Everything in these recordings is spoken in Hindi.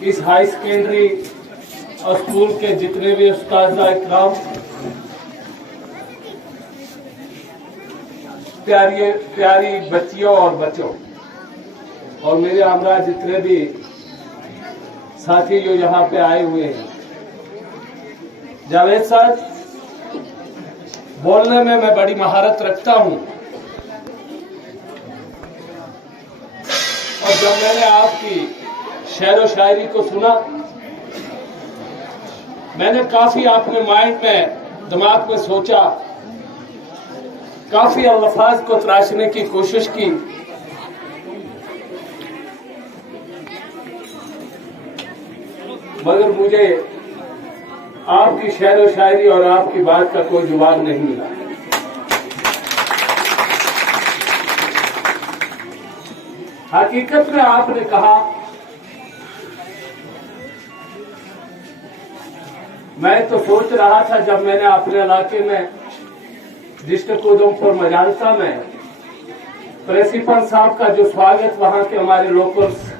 इस हाई सेकेंडरी स्कूल के जितने भी उस्ताद इकराम, प्यारी बच्चियों और बच्चों, और मेरे हमरा जितने भी साथी जो यहाँ पे आए हुए हैं। जावेद साहब, बोलने में मैं बड़ी महारत रखता हूं, और जब मैंने आपकी शेर व शायरी को सुना, मैंने काफी अपने माइंड में, दिमाग में सोचा, काफी अल्फाज को तराशने की कोशिश की, मगर मुझे आपकी शेर व शायरी और आपकी बात का कोई जवाब नहीं मिला। हकीकत में आपने कहा, मैं तो सोच रहा था जब मैंने अपने इलाके में डिस्ट्रिक्ट उधमपुर मजालसा में प्रिंसिपल साहब का जो स्वागत वहां के हमारे लोकल्स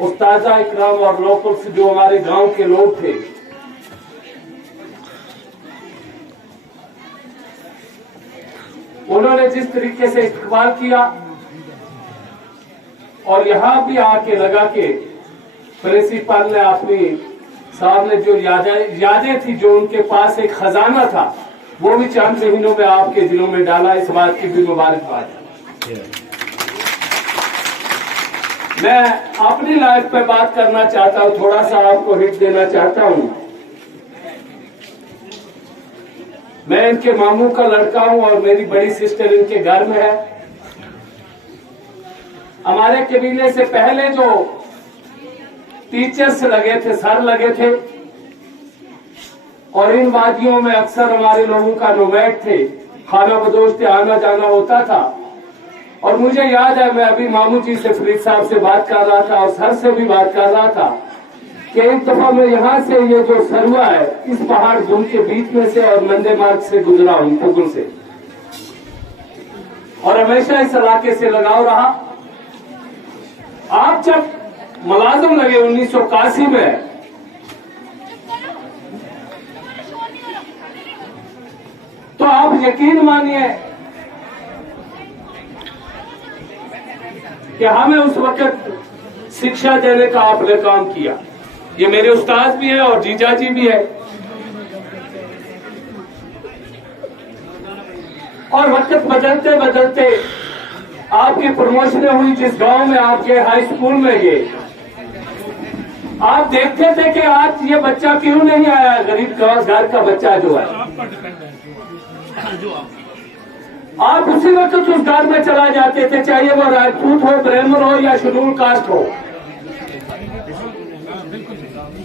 उस्तादा इकराम और लोकल्स जो हमारे गांव के लोग थे, उन्होंने जिस तरीके से इस्तकबाल किया, और यहां भी आके लगा के प्रिंसिपल ने अपनी साहब ने जो यादें थी, जो उनके पास एक खजाना था, वो भी चंद महीनों में आपके दिलों में डाला। इस बात की भी मुबारकबाद है। मैं अपनी लाइफ पे बात करना चाहता हूं, थोड़ा सा आपको हिट देना चाहता हूं। मैं इनके मामू का लड़का हूं और मेरी बड़ी सिस्टर इनके घर में है। हमारे कबीले से पहले जो टीचर्स लगे थे, सर लगे थे, और इन वादियों में अक्सर हमारे लोगों का नोमैड थे, खाना बदोश थे, आना जाना होता था। और मुझे याद है, मैं अभी मामू जी से, फरीद साहब से बात कर रहा था और सर से भी बात कर रहा था कि एक दफा मैं यहाँ से ये जो सरवा है, इस पहाड़ गुम के बीच में से और मंदे मार्ग से गुजरा हूं, पुगुल से, और हमेशा इस इलाके से लगाव रहा। आप जब मुलाजिम लगे 1981 में, तो आप यकीन मानिए कि हमें उस वक्त शिक्षा देने का आपने काम किया। ये मेरे उस्ताद भी है और जीजा जी भी है। और वक्त बदलते बदलते आपकी प्रमोशन हुई। जिस गांव में आपके हाई स्कूल में गए, आप देखते थे कि आज ये बच्चा क्यों नहीं आया, गरीब घर का बच्चा जो है, आप उसी वक्त उस घर में चला जाते थे, चाहे वो राजपूत हो, ब्राह्मण हो या शेड्यूल कास्ट हो,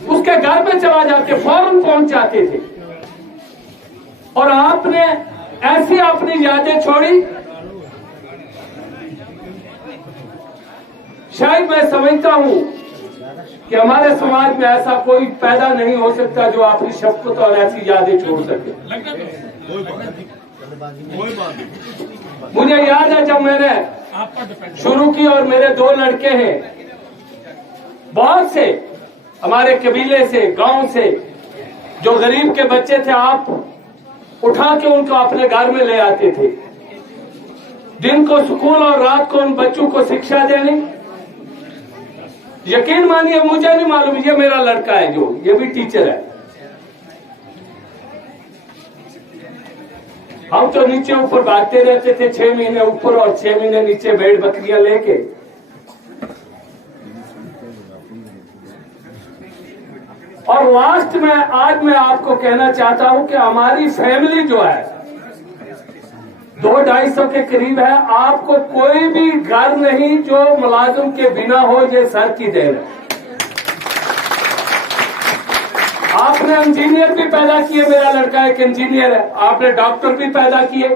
उसके घर में चला जाते, फौरन पहुंच जाते थे। और आपने ऐसी अपनी यादें छोड़ी। शायद मैं समझता हूं कि हमारे समाज में ऐसा कोई पैदा नहीं हो सकता जो अपनी शफकत और ऐसी यादें छोड़ सके। मुझे याद है जब मैंने शुरू की, और मेरे 2 लड़के हैं, बहुत से हमारे कबीले से, गांव से, जो गरीब के बच्चे थे, आप उठा के उनको अपने घर में ले आते थे। दिन को स्कूल और रात को उन बच्चों को शिक्षा देनी। यकीन मानिए, मुझे नहीं मालूम, ये मेरा लड़का है जो, ये भी टीचर है। हम तो नीचे ऊपर भागते रहते थे, 6 महीने ऊपर और 6 महीने नीचे भेड़ बकरियां लेके। और लास्ट में आज मैं आपको कहना चाहता हूं कि हमारी फैमिली जो है 200-250 के करीब है। आपको कोई भी घर नहीं जो मुलाजिम के बिना हो, ये सर की देन है। आपने इंजीनियर भी पैदा किए, मेरा लड़का एक इंजीनियर है। आपने डॉक्टर भी पैदा किए,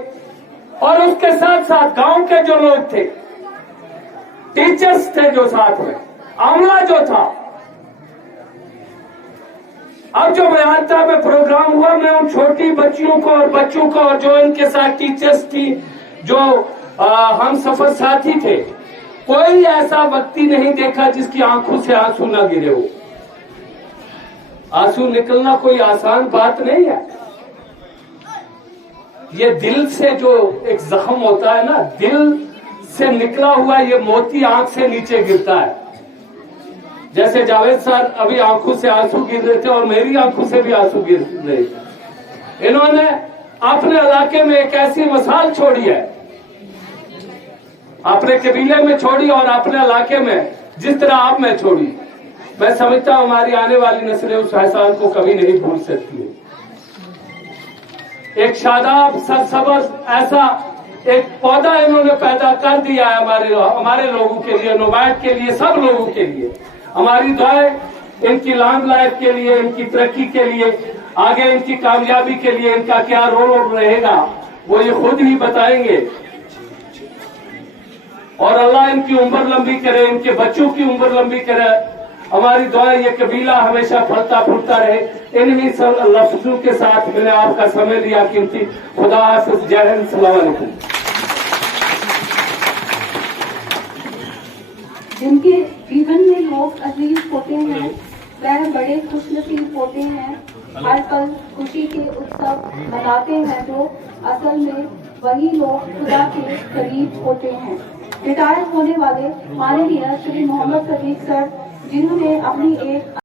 और उसके साथ साथ गांव के जो लोग थे, टीचर्स थे जो साथ में, अमला जो था। अब जो मयालता में प्रोग्राम हुआ, मैं उन छोटी बच्चियों को और बच्चों को, और जो इनके साथ टीचर्स थी, जो हम सफर साथी थे, कोई ऐसा व्यक्ति नहीं देखा जिसकी आंखों से आंसू ना गिरे हो। आंसू निकलना कोई आसान बात नहीं है। ये दिल से जो एक जख्म होता है ना, दिल से निकला हुआ ये मोती आंख से नीचे गिरता है। जैसे जावेद सर अभी आंखों से आंसू गिर रहे थे और मेरी आंखों से भी आंसू गिर रहे थे। इन्होंने अपने इलाके में एक ऐसी मिसाल छोड़ी है, अपने कबीले में छोड़ी और अपने इलाके में जिस तरह आप में छोड़ी। मैं समझता हूं हमारी आने वाली नस्लें उस एहसान को कभी नहीं भूल सकती है। एक शादाब सरसब्ज ऐसा एक पौधा इन्होंने पैदा कर दिया है हमारे लोगों के लिए, नोमैड के लिए, सब लोगों के लिए। हमारी दुआएं इनकी लॉन्ग लाइफ के लिए, इनकी तरक्की के लिए, आगे इनकी कामयाबी के लिए इनका क्या रोल रहेगा वो ये खुद ही बताएंगे। और अल्लाह इनकी उम्र लंबी करे, इनके बच्चों की उम्र लंबी करे। हमारी दुआ ये कबीला हमेशा फलता फूलता रहे। इन्हीं सब लफ्जों के साथ मैंने आपका समय लिया कीमती। खुदा हाफिज, जय हिंद, सलाम अलैकुम। जिनके जीवन में लोग अजीज होते हैं वह बड़े खुशनसीब होते हैं। हर पल खुशी के उत्सव मनाते हैं जो असल में वही लोग खुदा के करीब होते हैं। रिटायर होने वाले माननीय श्री मोहम्मद सदीक सर, जिन्होंने अपनी एक